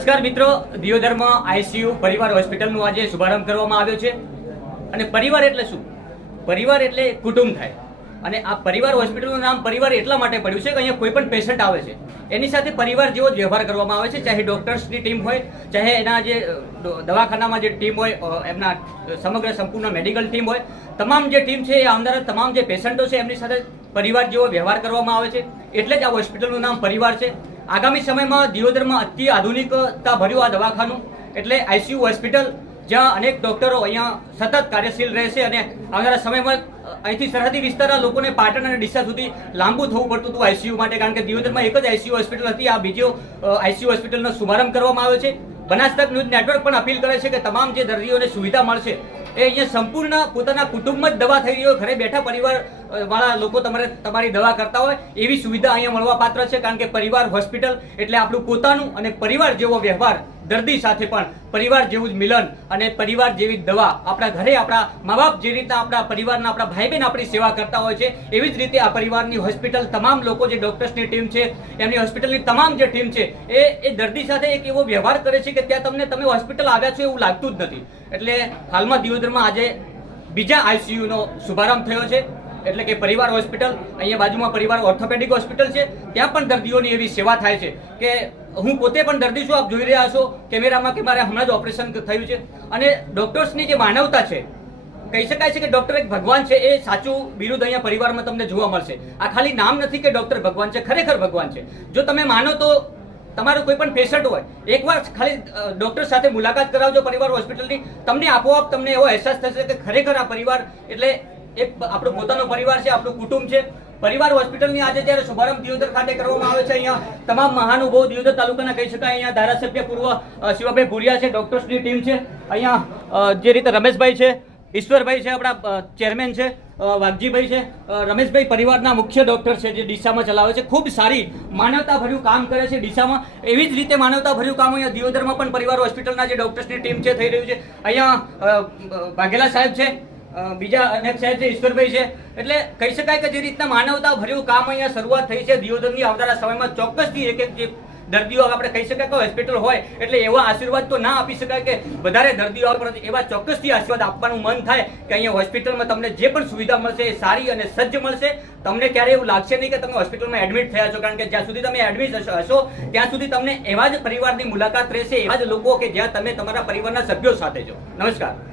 નમસ્કાર મિત્રો, દિયોદરમાં આઈસીયુ પરિવાર હોસ્પિટલનું આજે શુભારંભ કરવામાં આવ્યો છે. અને પરિવાર એટલે શું? પરિવાર એટલે કુટુંબ થાય. અને આ પરિવાર હોસ્પિટલનું નામ પરિવાર એટલા માટે પડ્યું છે કે અહીંયા કોઈ પણ પેશન્ટ આવે છે એની સાથે પરિવાર જેવો જ વ્યવહાર કરવામાં આવે છે. ચાહે ડોક્ટર્સની ટીમ હોય, ચાહે એના જે દવાખાનામાં જે ટીમ હોય, એમના સંપૂર્ણ મેડિકલ ટીમ હોય, તમામ જે ટીમ છે એ આવનારા તમામ જે પેશન્ટો છે એમની સાથે પરિવાર જેવો વ્યવહાર કરવામાં આવે છે. એટલે જ આ હોસ્પિટલનું નામ પરિવાર છે. આગામી સમયમાં દિયોદરમાં અતિ આધુનિકતા ભર્યું આ દવાખાનું એટલે આઈસીયુ હોસ્પિટલ, જ્યાં અનેક ડોક્ટરો અહીંયા સતત કાર્યશીલ રહેશે. અને આવનારા સમયમાં અહીંથી સરહદી વિસ્તારના લોકોને પાટણ અને ડીસા સુધી લાંબુ થવું પડતું હતું આઈસીયુ માટે, કારણ કે દિયોદરમાં એક જ આઈસીયુ હોસ્પિટલ હતી. આ બીજો આઈસીયુ હોસ્પિટલનો શુભારંભ કરવામાં આવ્યો છે. બનાસતક ન્યૂઝ નેટવર્ક પણ અપીલ કરે છે કે તમામ જે દર્દીઓને સુવિધા મળશે એ અહીંયા સંપૂર્ણ પોતાના કુટુંબમાં જ દવા થઈ રહી હોય, ઘરે બેઠા પરિવાર વાળા લોકો તમારી દવા કરતા હોય એવી સુવિધા અહીંયા મળવા પાત્ર છે. કારણ કે પરિવાર હોસ્પિટલ એટલે આપણું પોતાનું અને પરિવાર જેવો વ્યવહાર, દર્દી સાથે પણ પરિવાર જેવું જ મિલન અને પરિવાર જેવી દવા. આપણા ઘરે આપણા મા બાપ જે રીતના આપણા પરિવારના આપણા ભાઈ બહેન આપણી સેવા કરતા હોય છે એવી જ રીતે આ પરિવારની હોસ્પિટલ, તમામ લોકો જે ડોક્ટર્સની ટીમ છે, એમની હોસ્પિટલની તમામ જે ટીમ છે એ દર્દી સાથે એક એવો વ્યવહાર કરે છે કે ત્યાં તમે હોસ્પિટલ આવ્યા છો એવું લાગતું જ નથી. એટલે હાલમાં દિયોદરમાં આજે બીજા આઈસીયુનો શુભારંભ થયો છે એટલે કે પરિવાર હોસ્પિટલ. અહીંયા બાજુમાં પરિવાર ઓર્થોપેડિક હોસ્પિટલ છે, ત્યાં પણ દર્દીઓની એવી સેવા થાય છે કે હું પોતે પણ દર્દી છું, આપ જોઈ રહ્યા છો કેમેરામાં કે મારે હમણાં જ ઓપરેશન થયું છે. અને ડોક્ટર્સની જે માનવતા છે, કહી શકાય છે કે ડોક્ટર એક ભગવાન છે. એ સાચું બિરુદ અહીંયા પરિવારમાં તમને જોવા મળશે. આ ખાલી નામ નથી કે ડોક્ટર ભગવાન છે, ખરેખર ભગવાન છે. જો તમે માનો તો તમારો કોઈ પણ પેશન્ટ હોય, એકવાર ખાલી ડોક્ટર સાથે મુલાકાત કરાવજો પરિવાર હોસ્પિટલની, તમને આપોઆપ તમને એવો અહેસાસ થશે કે ખરેખર આ પરિવાર એટલે એક આપણો પોતાનો પરિવાર છે, આપણું કુટુંબ છે. પરિવાર હોસ્પિટલની આજે જ્યારે શુભારંભ દિયોદર ખાતે કરવામાં આવે છે, અહીંયા તમામ મહાનુભાવો દિયોદર તાલુકાના કહી શકાય, અહીંયા ધારાસભ્ય પૂર્વ શિવાભાઈ ભુરિયા છે, ડોક્ટર્સની ટીમ છે, અહીંયા જે રીતે રમેશભાઈ છે, ઈશ્વરભાઈ છે, આપણા ચેરમેન છે, વાઘજીભાઈ છે, રમેશભાઈ પરિવારના મુખ્ય ડોક્ટર છે જે ડીસામાં ચલાવે છે. ખૂબ સારી માનવતાભર્યું કામ કરે છે ડીસામાં. એવી જ રીતે માનવતાભર્યું કામ અહીંયા દિયોદરમાં પણ પરિવાર હોસ્પિટલના જે ડોક્ટર્સની ટીમ છે થઈ રહ્યું છે. અહીંયા વાઘેલા સાહેબ છે, બીજા અનેક સાહેબ છે, ઈશ્વરભાઈ છે. એટલે કહી શકાય કે જે રીતના માનવતા ભર્યું કામ અહીંયા શરૂઆત થઈ છે દિયોદરની, આવનારા સમયમાં ચોક્કસથી એક જે દર્દીઓ આપણે કહી શકાય કે હોસ્પિટલ હોય એટલે એવા આશીર્વાદ તો ના આપી શકાય કે વધારે દર્દીઓ આવે, પરંતુ એવા ચોક્કસથી આશીર્વાદ આપવાનું મન થાય કે અહીંયા હોસ્પિટલમાં તમને જે પણ સુવિધા મળશે એ સારી અને સજ્જ મળશે. તમને ક્યારે એવું લાગશે નહીં કે તમે હોસ્પિટલમાં એડમિટ થયા છો, કારણ કે જ્યાં સુધી તમે એડમિટ હશો ત્યાં સુધી તમને એવા જ પરિવારની મુલાકાત રહેશે, એવા જ લોકો કે જ્યાં તમે તમારા પરિવારના સભ્યો સાથે છો. નમસ્કાર.